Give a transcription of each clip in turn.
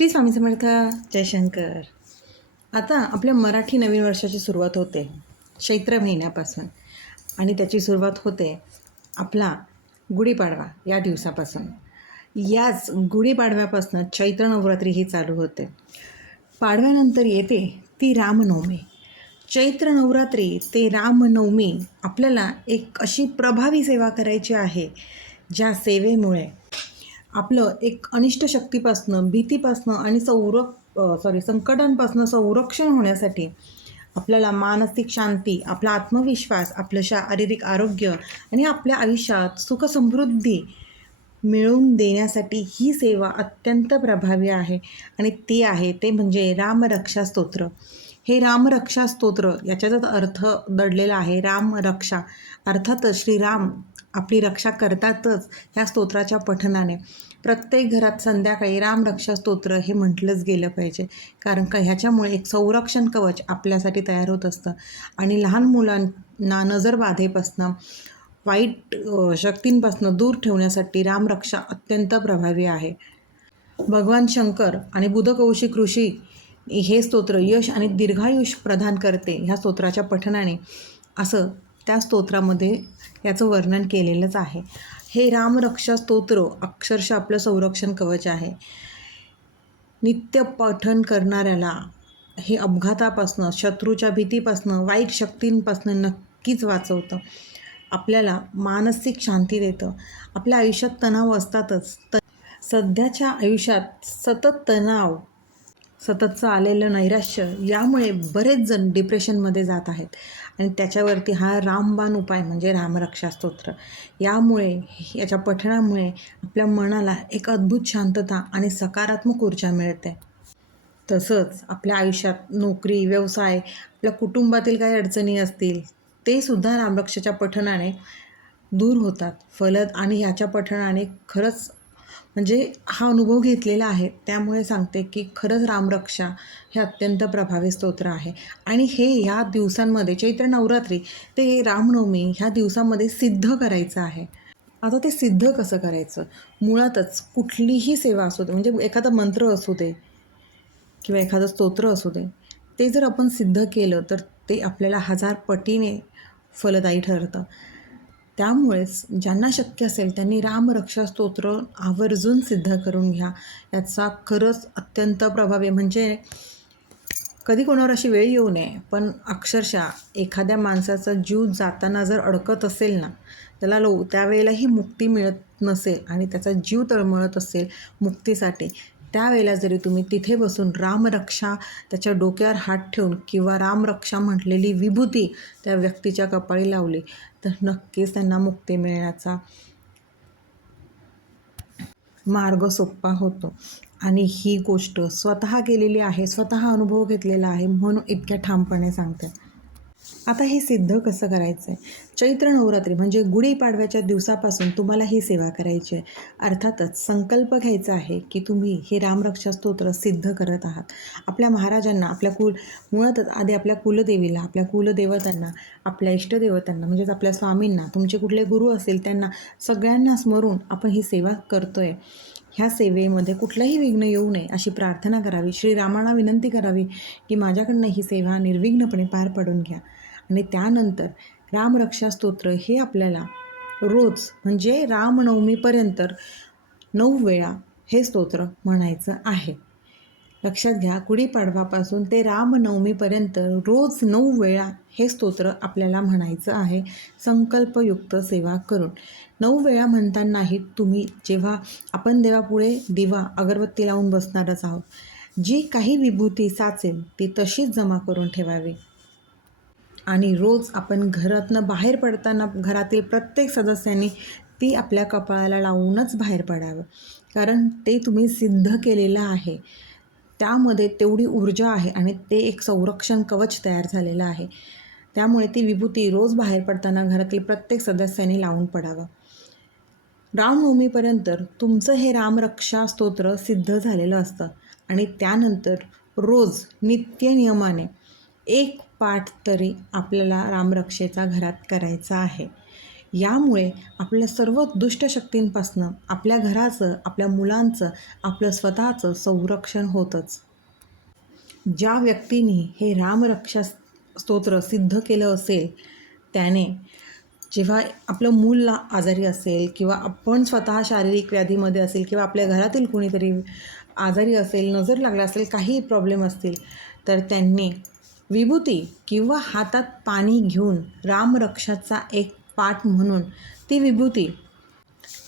श्री स्वामी समर्थ जयशंकर. आता आपल्या मराठी नवीन वर्षाची सुरुवात होते चैत्र महिन्यापासून आणि त्याची सुरुवात होते आपला गुढीपाडवा या दिवसापासून. याच गुढीपाडव्यापासून चैत्र नवरात्री ही चालू होते. पाडव्यानंतर येते ती रामनवमी. चैत्र नवरात्री ते रामनवमी आपल्याला एक अशी प्रभावी सेवा करायची आहे, ज्या सेवेमुळे आपलं एक अनिष्ट शक्तीपासनं, भीतीपासनं आणि संकटांपासनं संरक्षण होण्यासाठी आपल्याला मानसिक शांती, आपला आत्मविश्वास, आपलं शारीरिक आरोग्य आणि आपल्या आयुष्यात सुखसमृद्धी मिळवून देण्यासाठी ही सेवा अत्यंत प्रभावी आहे. आणि ती आहे ते म्हणजे रामरक्षा स्तोत्र. हे रामरक्षा स्तोत्र याच्याचाच अर्थ दडलेला आहे रामरक्षा. अर्थातच श्रीराम आपली रक्षा करतातच ह्या स्तोत्राच्या पठणाने. प्रत्येक घरात संध्याकाळी रामरक्षा स्तोत्र हे म्हटलंच गेलं पाहिजे, कारण का ह्याच्यामुळे एक संरक्षण कवच आपल्यासाठी तयार होत असतं आणि लहान मुलांना नजरबाधेपासनं, वाईट शक्तींपासून दूर ठेवण्यासाठी रामरक्षा अत्यंत प्रभावी आहे. भगवान शंकर आणि बुधकौशिक ऋषी हे स्तोत्र यश आणि दीर्घायुष प्रदान करते ह्या स्तोत्राच्या पठणाने, असं त्या स्तोत्रामध्ये याचं वर्णन केलेलंच आहे. हे रामरक्षा स्तोत्र अक्षरशः आपलं संरक्षण कवच आहे. नित्य पठण करणाऱ्याला हे अपघातापासनं, शत्रूच्या भीतीपासनं, वाईट शक्तींपासनं नक्कीच वाचवतं. आपल्याला मानसिक शांती देतं. आपल्या आयुष्यात तणाव असतातच. सध्याच्या आयुष्यात सतत तणाव, सततचं आलेलं नैराश्य यामुळे बरेच जण डिप्रेशनमध्ये जात आहेत आणि त्याच्यावरती हा रामबाण उपाय म्हणजे रामरक्षा स्तोत्र. याच्या पठणामुळे आपल्या मनाला एक अद्भुत शांतता आणि सकारात्मक ऊर्जा मिळते. तसंच आपल्या आयुष्यात नोकरी, व्यवसाय, आपल्या कुटुंबातील काही अडचणी असतील ते सुद्धा रामरक्षाच्या पठणाने दूर होतात. आणि ह्याच्या पठणाने खरंच म्हणजे हा अनुभव घेतलेला आहे, त्यामुळे सांगते की खरंच रामरक्षा हे अत्यंत प्रभावी स्तोत्र आहे. आणि हे ह्या दिवसांमध्ये चैत्र नवरात्री ते रामनवमी ह्या दिवसामध्ये सिद्ध करायचं आहे. आता ते सिद्ध कसं करायचं? मुळातच कुठलीही सेवा असू दे, म्हणजे एखादा मंत्र असू दे किंवा एखादं स्तोत्र असू दे, ते जर आपण सिद्ध केलं तर ते आपल्याला 1000 पटीने फलदायी ठरतं. त्यामुळेच ज्यांना शक्य असेल त्यांनी रामरक्षा स्तोत्र आवर्जून सिद्ध करून घ्या. याचा खरंच अत्यंत प्रभावी, म्हणजे कधी कोणावर अशी वेळ येऊ नये, पण अक्षरशः एखाद्या माणसाचा जीव जाताना जर अडकत असेल ना, त्याला त्यावेळेलाही मुक्ती मिळत नसेल आणि त्याचा जीव तळमळत असेल मुक्तीसाठी, त्यावेळेला जरी तुम्ही तिथे बसून रामरक्षा त्याच्या डोक्यावर हात ठेवून किंवा रामरक्षा म्हटलेली विभूती त्या व्यक्तीच्या कपाळी लावली तर नक्कीच त्यांना मुक्ती मिळण्याचा मार्ग सोपा होतो. आणि ही गोष्ट स्वतः केलेली आहे, स्वतः अनुभव घेतलेला आहे, म्हणून इतक्या ठामपणे सांगते. आता हे सिद्ध कसं करायचं आहे? चैत्र नवरात्री म्हणजे गुढीपाडव्याच्या दिवसापासून तुम्हाला ही सेवा करायची आहे. अर्थातच संकल्प घ्यायचा आहे की तुम्ही हे रामरक्षा स्तोत्र सिद्ध करत आहात. आपल्या महाराजांना, मुळातच आधी आपल्या कुलदेवीला, आपल्या कुलदेवतांना, आपल्या इष्टदेवतांना म्हणजेच आपल्या स्वामींना, तुमचे कुठले गुरु असेल त्यांना सगळ्यांना स्मरून आपण ही सेवा करतोय. ह्या सेवेमध्ये कुठलाही विघ्न येऊ नये अशी प्रार्थना करावी. श्रीरामांना विनंती करावी की माझ्याकडनं ही सेवा निर्विघ्नपणे पार पडून घ्या. आणि त्यानंतर रामरक्षा स्तोत्र हे आपल्याला रोज म्हणजे रामनवमीपर्यंत 9 वेळा हे स्तोत्र म्हणायचं आहे. लक्षात घ्या, गुढीपाडवापासून ते रामनवमीपर्यंत रोज 9 वेळा हे स्तोत्र आपल्याला म्हणायचं आहे, संकल्पयुक्त सेवा करून. 9 वेळा म्हणतानाही तुम्ही जेव्हा आपण देवापुढे दिवा अगरबत्ती लावून बसणारच आहोत, जी काही विभूती साचेल ती तशीच जमा करून ठेवावी. आणि रोज आपण घरातनं बाहेर पडताना घरातील प्रत्येक सदस्यांनी ती आपल्या कपाळाला लावूनच बाहेर पडावं, कारण ते तुम्ही सिद्ध केलेलं आहे. त्यामध्ये तेवढी ऊर्जा आहे आणि ते एक संरक्षण कवच तयार झालेलं आहे. त्यामुळे ती विभूती रोज बाहेर पडताना घरातील प्रत्येक सदस्यांनी लावून पडावं. रामनवमीपर्यंत तुमचं हे रामरक्षा स्तोत्र सिद्ध झालेलं असतं आणि त्यानंतर रोज नित्यनियमाने 1 पाठ तरी आपल्याला रामरक्षेचा घरात करायचा आहे. यामुळे आपल्या सर्व दुष्ट शक्तींपासनं आपल्या घराचं, आपल्या मुलांचं, आपलं स्वतःचं संरक्षण होतंच. ज्या व्यक्तीने हे रामरक्षा स्तोत्र सिद्ध केलं असेल, त्याने जेव्हा आपलं मूल आजारी असेल किंवा आपण स्वतः शारीरिक व्याधीमध्ये असेल किंवा आपल्या घरातील कोणीतरी आजारी असेल, नजर लागला असेल, काही प्रॉब्लेम असतील, तर त्यांनी विभूती किंवा हातात पाणी घेऊन रामरक्षाचा एक पाठ म्हणून ती विभूती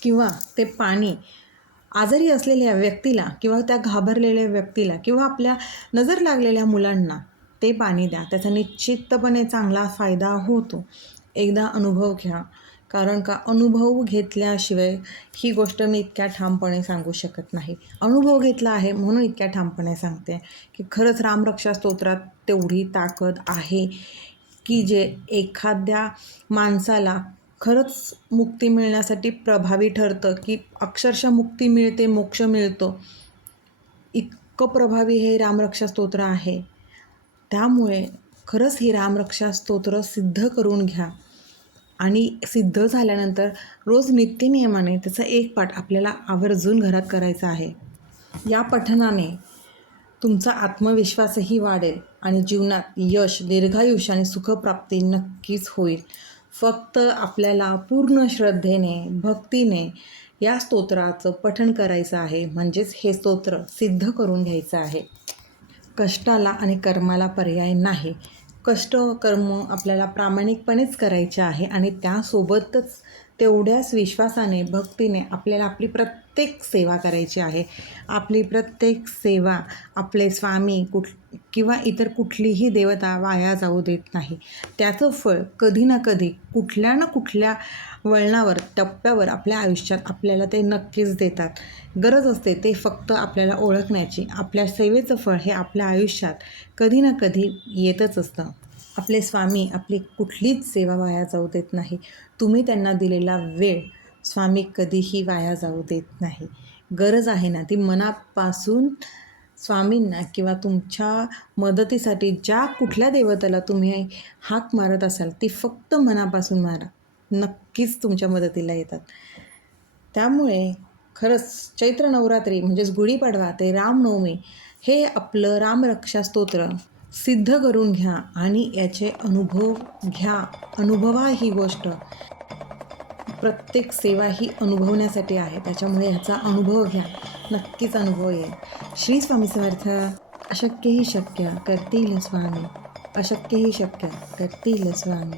किंवा ते पाणी आजारी असलेल्या व्यक्तीला किंवा त्या घाबरलेल्या व्यक्तीला किंवा आपल्या नजर लागलेल्या मुलांना ते पाणी द्या. त्याचा निश्चितपणे चांगला फायदा होतो. एकदा अनुभव घ्या, कारण का अनुभव घेतल्याशिवाय ही गोष्ट मी इतक्या ठामपणे सांगू शकत नाही. अनुभव घेतला आहे म्हणून इतक्या ठामपणे सांगते की खरंच रामरक्षा स्तोत्रात तेवढी ताकद आहे की जे एखाद्या माणसाला खरंच मुक्ती मिळण्यासाठी प्रभावी ठरतं, की अक्षरशः मुक्ती मिळते, मोक्ष मिळतो. इतकं प्रभावी हे रामरक्षा स्तोत्र आहे. त्यामुळे खरंच ही रामरक्षा स्तोत्र सिद्ध करून घ्या आणि सिद्ध झाल्यानंतर रोज नित्यनियमाने त्याचा एक पाठ आपल्याला आवर्जून घरात करायचा आहे. या पठणाने तुमचा आत्मविश्वासही वाढेल आणि जीवनात यश, दीर्घायुष्य आणि सुखप्राप्ती नक्कीच होईल. फक्त आपल्याला पूर्ण श्रद्धेने, भक्तीने या स्तोत्राचं पठण करायचं आहे, म्हणजेच हे स्तोत्र सिद्ध करून घ्यायचं आहे. कष्टाला आणि कर्माला पर्याय नाही. कष्ट, कर्म आपल्याला प्रामाणिकपणेच करायचे आहे आणि त्यासोबतच तेवढ्याच विश्वासाने, भक्तीने आपल्याला आपली प्रत्येक सेवा करायची आहे. आपली प्रत्येक सेवा आपले स्वामी किंवा इतर कुठलीही देवता वाया जाऊ देत नाही. त्याचं फळ कधी ना कधी, कुठल्या ना कुठल्या वळणावर, टप्प्यावर आपल्या आयुष्यात आपल्याला ते नक्कीच देतात. गरज असते ते फक्त आपल्याला ओळखण्याची. आपल्या सेवेचं फळ हे आपल्या आयुष्यात कधी ना कधी येतच असतं. आपले स्वामी आपली कुठलीच सेवा वाया जाऊ देत नाही. तुम्ही त्यांना दिलेला वेळ स्वामी कधीही वाया जाऊ देत नाही. गरज आहे ना ती मनापासून स्वामींना किंवा तुमच्या मदतीसाठी ज्या कुठल्या देवतेला तुम्ही हाक मारत असाल ती फक्त मनापासून मारा. नक्कीच तुमच्या मदतीला येतात. त्यामुळे खरंच चैत्र नवरात्री म्हणजेच गुढीपाडवा ते रामनवमी हे आपलं रामरक्षा स्तोत्र सिद्ध करून घ्या आणि याचे अनुभव घ्या. अनुभवा ही गोष्ट. प्रत्येक सेवा ही अनुभवण्यासाठी आहे. त्याच्यामुळे ह्याचा अनुभव घ्या. नक्कीच अनुभव येईल. श्री स्वामी समर्थ. अशक्य ही शक्य करतील स्वामी. अशक्य ही शक्य करतील स्वामी.